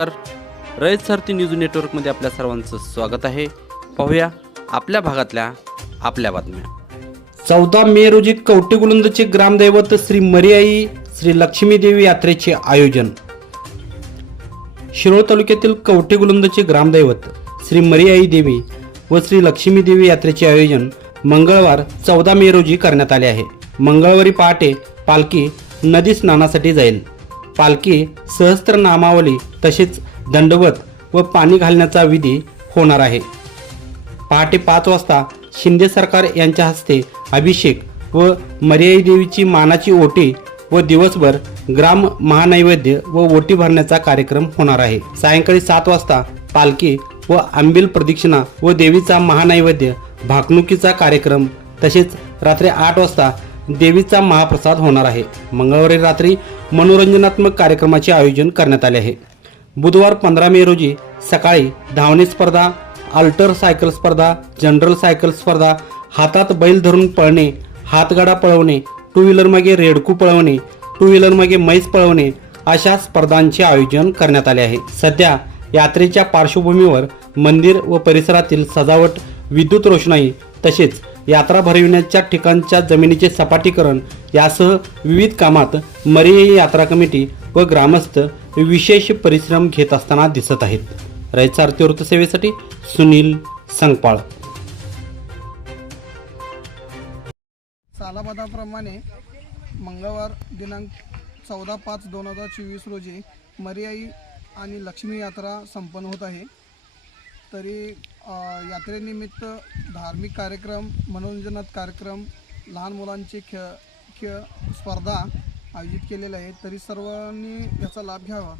तर रयत सारथी न्यूज नेटवर्कमध्ये आपल्या सर्वांचं स्वागत आहे. पाहूया आपल्या भागातल्या आपल्या बातम्या. चौदा मे रोजी कवटेगुलंदचे ग्रामदैवत श्री मरियाई श्री लक्ष्मीदेवी यात्रेचे आयोजन. शिरोळ तालुक्यातील कवटेगुलंदचे ग्रामदैवत श्री मरियाई देवी व श्री लक्ष्मीदेवी यात्रेचे आयोजन मंगळवार चौदा मे रोजी करण्यात आले आहे. मंगळवारी पहाटे पालखी नदी स्नानासाठी जाईल. पालखी सहस्त्र नामावली तसेच दंडवत व पाणी घालण्याचा विधी होणार आहे. पहाटे पाच वाजता शिंदे सरकार यांच्या हस्ते अभिषेक व मर्याई देवीची मानाची ओटी व दिवसभर ग्राम महानैवेद्य व ओटी भरण्याचा कार्यक्रम होणार आहे. सायंकाळी सात वाजता पालखी व आंबील प्रदक्षिणा व देवीचा महानैवेद्य भाकणुकीचा कार्यक्रम तसेच रात्री आठ वाजता देवीचा महाप्रसाद होणार आहे. मंगळवारी रात्री मनोरंजनात्मक कार्यक्रमाचे आयोजन करण्यात आले आहे. बुधवार पंधरा मे रोजी सकाळी धावणे स्पर्धा अल्टर सायकल स्पर्धा जनरल सायकल स्पर्धा हातात बैल धरून पळणे हातगाडा पळवणे टू व्हीलर मागे रेडकू पळवणे टू व्हीलर मागे म्हैस पळवणे अशा स्पर्धांचे आयोजन करण्यात आले आहे. सध्या यात्रेच्या पार्श्वभूमीवर मंदिर व परिसरातील सजावट विद्युत रोषणाई तसेच यात्रा भरविण्याच्या ठिकाणच्या जमिनीचे सपाटीकरण यासह विविध कामात मरियई यात्रा कमिटी व ग्रामस्थ विशेष परिश्रम घेत असताना दिसत आहेत. रयत आरती वृत्तसेवेसाठी सुनील संगपाळ. सालाबादाप्रमाणे मंगळवार दिनांक चौदा पाच दोन हजार चोवीस रोजी मर्याई आणि लक्ष्मी यात्रा संपन्न होत आहे. तरी यात्रेनिमित्त धार्मिक कार्यक्रम मनोरंजनात कार्यक्रम लहान मुलांचे खेळ खेळ स्पर्धा आयोजित केलेल्या आहेत. तरी सर्वांनी याचा लाभ घ्यावा.